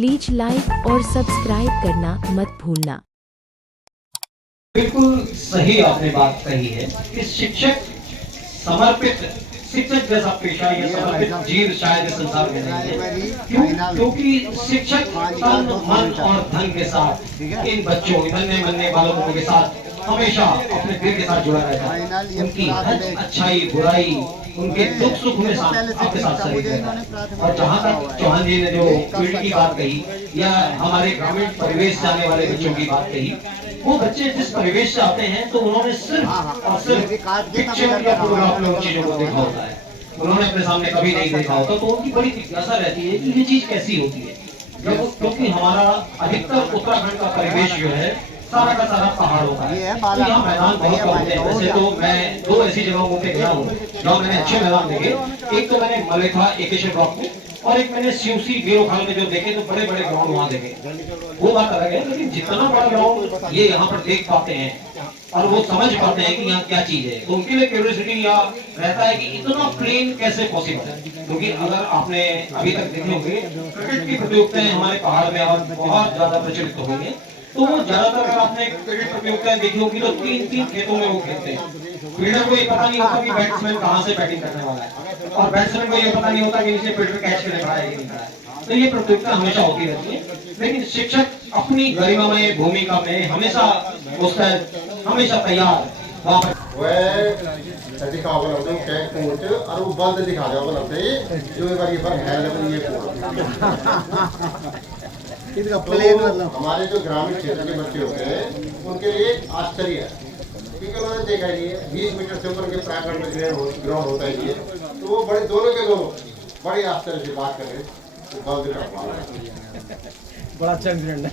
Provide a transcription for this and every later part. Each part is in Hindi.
प्लीज लाइक और सब्सक्राइब करना मत भूलना। बिल्कुल सही आपने बात कही है कि शिक्षक समर्पित शिक्षक जैसा पेशा या समर्पित जीव शायद इस संसार में नहीं है। क्यों? क्योंकि शिक्षक तन मन और धन के साथ इन बच्चों बनने बनने वालों के साथ हमेशा अपने दिल के साथ जुड़ा रहता है। उनकी हर अच्छाई बुराई उनके दुख सुख में आपके साथ शरीक रहता है। और जहाँ तक चौहान जी ने जो फील्ड की बात कही या हमारे ग्रामीण परिवेश से आने वाले बच्चों की बात कही, वो बच्चे जिस परिवेश से आते हैं तो उन्होंने सिर्फ और सिर्फ पिक्चर या फोटोग्राफ में उन चीजों को देखा होता है। उन्होंने अपने सामने कभी नहीं देखा होता, तो उनकी बड़ी जिज्ञासा रहती है कि ये चीज कैसी होती है। क्योंकि हमारा अधिकतर उत्तराखंड का परिवेश जो है सारा का सारा पहाड़ों का है, तो यहाँ मैदान बहुत कम होते हैं। वैसे तो मैं दो ऐसी जगहों पे गया हूँ जहाँ मैंने अच्छे मैदान देखे। एक तो मैंने मलेथा एकेशन रॉक में और एक मैंने सीयूसी गेरोखाल में जो देखे, तो बड़े बड़े ग्राउंड वहाँ देखे, वो बात अलग है। लेकिन जितना बड़ा ग्राउंड ये यहाँ पर देख पाते हैं और वो समझ पाते हैं कि यहाँ क्या चीज है, तो उनके लिए क्यूरियोसिटी या रहता है कि इतना प्लेन कैसे पॉसिबल है। क्योंकि अगर आपने अभी तक देखे होंगे क्रिकेट की प्रतियोगिताएं हमारे पहाड़ में और बहुत ज्यादा प्रचलित हो गई है, तो वो ज्यादातर अगर आपने क्रिकेट प्रतियोगिताएं देखी होगी तो तीन तीन खेतों में वो खेलते हैं। फील्डर को ये पता नहीं होता कि बैट्समैन कहाँ से बैटिंग करने वाला है, और बैट्समैन को ये पता नहीं होता कि नीचे फील्डर कैच करने खड़ा है कि नहीं खड़ा है। तो ये प्रतियोगिता हमेशा होती रहती है, लेकिन शिक्षक अपनी गरिमामय भूमिका में हमेशा उसका हमेशा तैयार वहाँ पर दिखा बनाते हैं कैक कोच और वो बल्द दिखा जाओ बनाते जो एक बार ये पर है लेकिन ये इसका प्लेन मतलब हमारे जो ग्रामीण क्षेत्र के बच्चे होते हैं उनके लिए आश्चर्य है, क्योंकि उन्होंने देखा ही है 20 मीटर से ऊपर के प्रांगण में ग्राउंड होता है ये, तो वो बड़े दोनों के दोनों बड़े आश्चर्य से बात करें तो बल्द का बड़ा अच्छा इंसिडेंट है।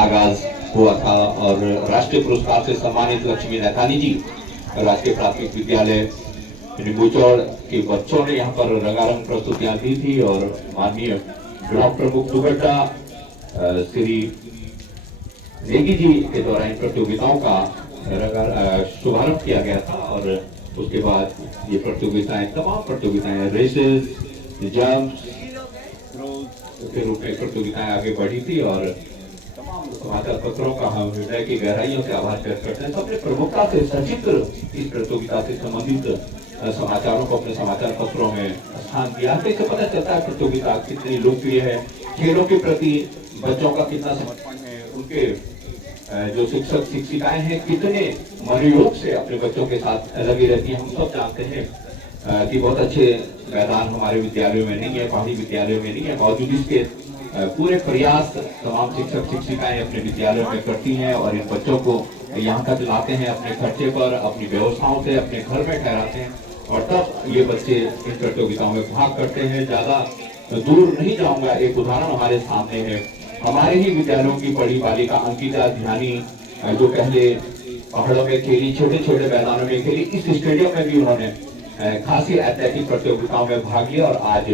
आगाज हुआ था और राष्ट्रीय पुरस्कार से सम्मानित लक्ष्मी नैथानी जी राष्ट्रीय प्राथमिक विद्यालय निबुचौड़ के बच्चों ने यहाँ पर रंगारंग प्रस्तुतियां दी थी और माननीय ब्लॉक प्रमुख दुगड्डा श्री नेगी जी के द्वारा इन प्रतियोगिताओं का शुभारंभ किया गया था। और उसके बाद ये प्रतियोगिताएं तमाम प्रतियोगिताएं रेसेस जंप्स के रूप में प्रतियोगिताएं आगे बढ़ी थी और समाचार पत्रों का हम हृदय की गहराइयों से आभार व्यक्त करते हैं। सबने प्रमुखता से सचित्र इस प्रतियोगिता से संबंधित समाचारों को अपने समाचार पत्रों में स्थान दिया। इससे पता चलता है प्रतियोगिता कितनी लोकप्रिय है, खेलों के प्रति बच्चों का कितना समर्पण है, उनके जो शिक्षक शिक्षिकाएं हैं कितने मनोयोग से अपने बच्चों के साथ लगी रहती हैं। हम सब जानते हैं कि बहुत अच्छे मैदान हमारे विद्यालयों में नहीं है, पहाड़ी विद्यालयों में नहीं है, बावजूद इसके पूरे प्रयास तमाम शिक्षक शिक्षिकाएं अपने विद्यालयों में करती हैं और इन बच्चों को यहाँ तक लाते हैं अपने खर्चे पर, अपनी व्यवस्थाओं से अपने घर में ठहराते हैं और तब ये बच्चे इन प्रतियोगिताओं में भाग करते हैं। ज्यादा दूर नहीं जाऊंगा, एक उदाहरण हमारे सामने है। हमारे ही विद्यालयों की बड़ी बालिका अंकिता ध्यानी जो पहले पहाड़ों में खेली, छोटे छोटे मैदानों में खेली, इस स्टेडियम में भी उन्होंने खासी एथलेटिक प्रतियोगिताओं में भाग लिया और आज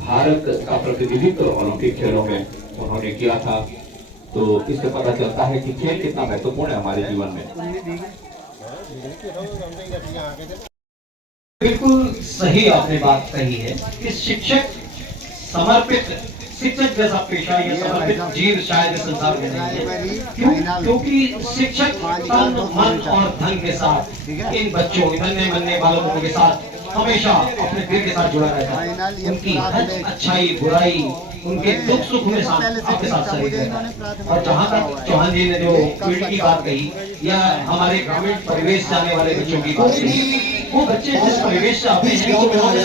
भारत का प्रतिनिधित्व ओलंपिक खेलों में उन्होंने किया था। तो इससे पता चलता है कि खेल कितना महत्वपूर्ण है हमारे जीवन में। बिल्कुल सही आपने बात कही है कि शिक्षक समर्पित शिक्षक जैसा पेशा या समर्पित जीव शायद इस संसार में नहीं है। क्यों? क्योंकि शिक्षक तन मन और धन के साथ इन बच्चों बनने बनने वालों के साथ हमेशा अपने दिल के साथ जुड़ा रहता है। उनकी हर अच्छाई बुराई उनके दुख सुख में आपके साथ शरीक रहता है। और जहाँ तक चौहान जी ने जो फील्ड की बात कही या हमारे ग्रामीण परिवेश से आने वाले बच्चों की बात कही, वो बच्चे जिस परिवेश से आते हैं तो उन्होंने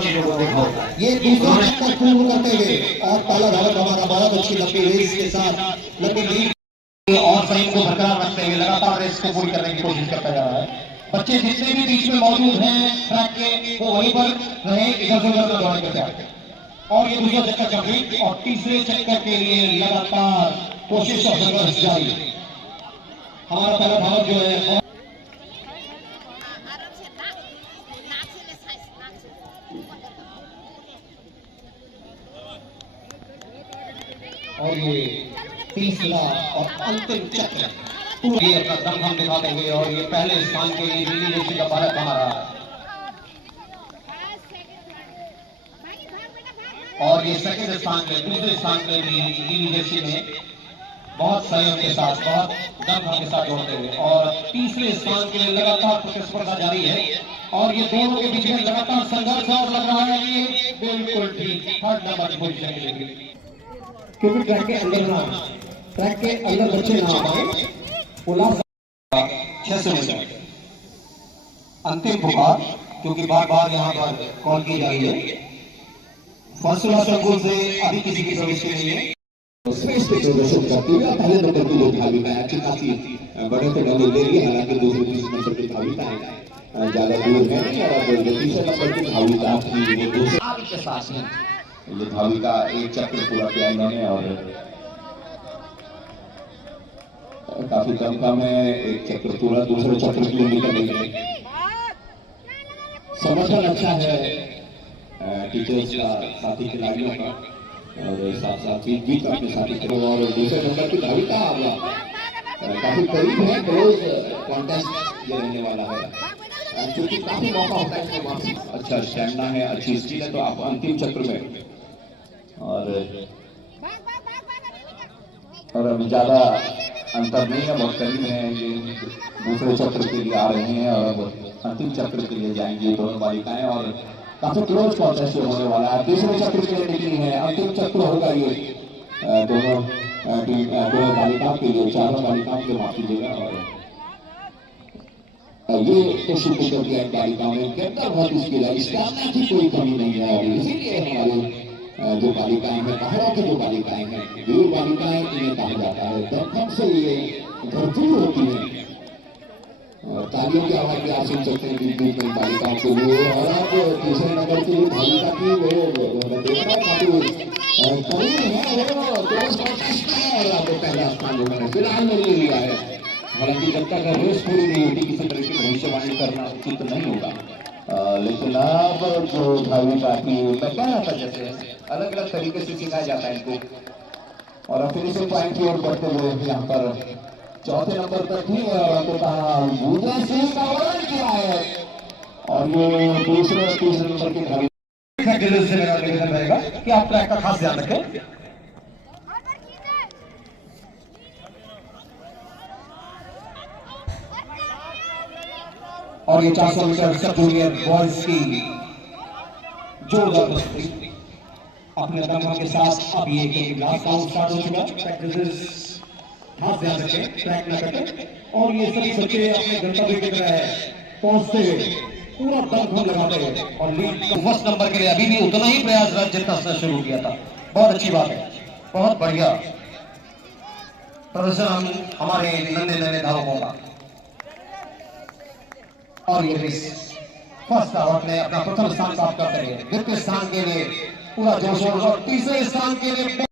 चीजों को देखा होता है। ये दूसरा पूर्ण करते हुए और पहला भारत हमारा बहुत अच्छी लंबी रेस के साथ लंबी और सही को बरकरार रखते हुए लगातार रेस को पूरी करने की कोशिश करता जा रहा है। बच्चे जितने भी बीच में मौजूद हैं ट्रैक के वो वहीं पर रहे, इधर से उधर दौड़ने के तैयार और ये दूसरा चक्कर कंप्लीट और तीसरे चक्कर के लिए लगातार कोशिश और संघर्ष जारी। हमारा पहला भारत जो है और ये तीसरा और अंतिम चक्र पूरी अपना दम दिखाते हुए और ये पहले स्थान के लिए दिल्ली जैसी का भारत बना रहा है। और ये सेकंड स्थान पे, दूसरे स्थान पे भी नीली जर्सी में बहुत संयम के साथ, बहुत दम के साथ दौड़ते हुए, और तीसरे स्थान के लिए लगातार प्रतिस्पर्धा जारी है और ये दोनों के बीच में लगातार संघर्ष और लग रहा है ये बिल्कुल ठीक थर्ड नंबर पोजीशन के लिए, क्योंकि ट्रैक के अंदर बच्चे ना आए। 600 मीटर अंतिम पुकार, क्योंकि बार बार यहाँ पर कॉल की जा रही है। फॉर्चूनर सर्कल से अभी किसी की प्रवेश नहीं है। स्पेस पे प्रदर्शन करते हुए पहले नंबर की लोग भाविका है, अच्छी खासी बड़े से डबल दे रही है, हालांकि दूसरे नंबर की भाविका है ज्यादा दूर है नहीं, और तीसरे नंबर की भाविका आपके साथ हैं ये भाविका एक चक्र पूरा किया इन्होंने और काफी कम है, एक चक्र पूरा, दूसरे चक्र के लिए निकल रही है। समर्थन अच्छा है टीचर्स का, साथी खिलाड़ियों का, और साथ साथ ही जीत अपने साथी खिलाड़ियों, और दूसरे नंबर की भाविका काफी करीब है, क्लोज कॉन्टेस्ट ये रहने वाला है, क्योंकि काफी मौका होता है इसमें वापसी। अच्छा स्टैमिना है, अच्छी स्किल है, तो आप अंतिम चक्र में और अभी ज्यादा अंतर नहीं है, बहुत करीब है, ये दूसरे चक्र के लिए आ रहे हैं और अब अंतिम चक्र के लिए जाएंगे दोनों बालिकाएं, और काफी क्लोज कॉन्टेस्ट होने वाला है। तीसरे चक्र के लिए निकली है, अंतिम चक्र होगा ये दोनों बालिकाओं के लिए, चारों बालिकाओं के माफ कीजिएगा, और ये कोशिश करती है बालिकाओं में, कितना बहुत मुश्किल है, स्टैमिना की कोई कमी नहीं है, और इसीलिए हमारे जो बालिकाएं हैं, पहाड़ों की जो बालिकाएं हैं, वीर बालिकाएं इन्हें कहा जाता है, दमखम से ये भरपूर होती है, और तालियों की आवाज भी आप सुन सकते हैं बीच बीच में बालिकाओं के लिए। और आप तीसरे नंबर की बालिका की वो देखना काफी करीब है, वो क्लोज कॉन्टेस्ट है, और आपको पहला स्थान उन्होंने फिलहाल में ले लिया है। हालांकि जब तक रेस पूरी नहीं होती किसी तरह की भविष्यवाणी करना उचित नहीं होगा, लेकिन अब जो भाविका की मैं कह रहा था, जैसे अलग अलग तरीके से सिखाया जाता है इनको, और फिनिशिंग पॉइंट की ओर बढ़ते हुए यहाँ पर चौथे नंबर तक ही है, और पूजा सिंह का वर्णन किया है, और ये तीसरे नंबर की भाविका से मेरा निवेदन रहेगा कि आप ट्रैक का खास ध्यान रखें। और ये 400 मीटर सब जूनियर बॉयज की जोरदार प्रस्तुति अपने दम के साथ। अब ये लास्ट राउंड स्टार्ट हो चुका, प्रैक्टिस खास ध्यान रखें, ट्रैक न कटे, और ये सभी बच्चे अपने गंतव्य की तरह पहुंचते हुए पूरा दम लगाते हुए, और लीड फर्स्ट नंबर के लिए अभी भी उतना ही प्रयासरत जितना उसने शुरू किया था। बहुत अच्छी बात है, बहुत बढ़िया प्रदर्शन हमारे नन्हे धावकों का, और ये रेस फर्स्ट धावक ने अपना प्रथम स्थान प्राप्त करते हैं, द्वितीय स्थान के लिए पूरा जोश, और तीसरे स्थान के लिए